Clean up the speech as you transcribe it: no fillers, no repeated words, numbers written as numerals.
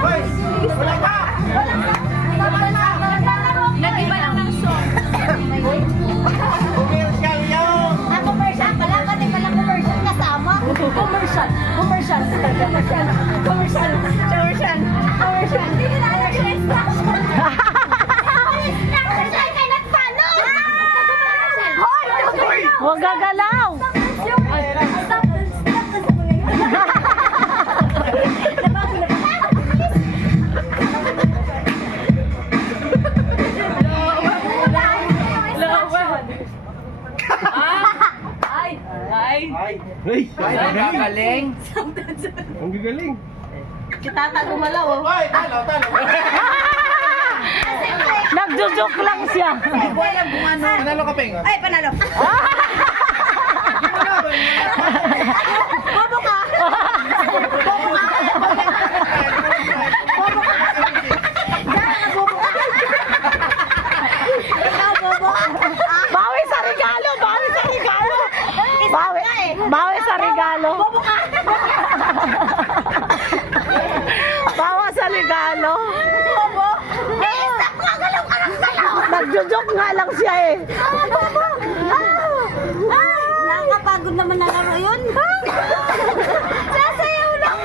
Wala pa! Nag-iba lang ng song. Commercial yun! Commercial pala, kasi pala commercial kasama. Commercial. Hindi na alam siya instruction. Instruction kay nagfollow. Hoy! Huwag gagalaw! Ay! Ang gagaling. Ang gagaling! Kitata gumalaw. Ay! Talo! Nagjo-joke lang siya. Hindi ko alam kung ano. Panalo ka, Peng! Ay, panalo. Bobo ka! Bawi sa regalo! Bawi sa regalo! Bawi sa regalo! Bawa sa regalo! Nagjo-joke nga lang siya eh. Nakakapagod naman na laro yun. Sasayaw lang.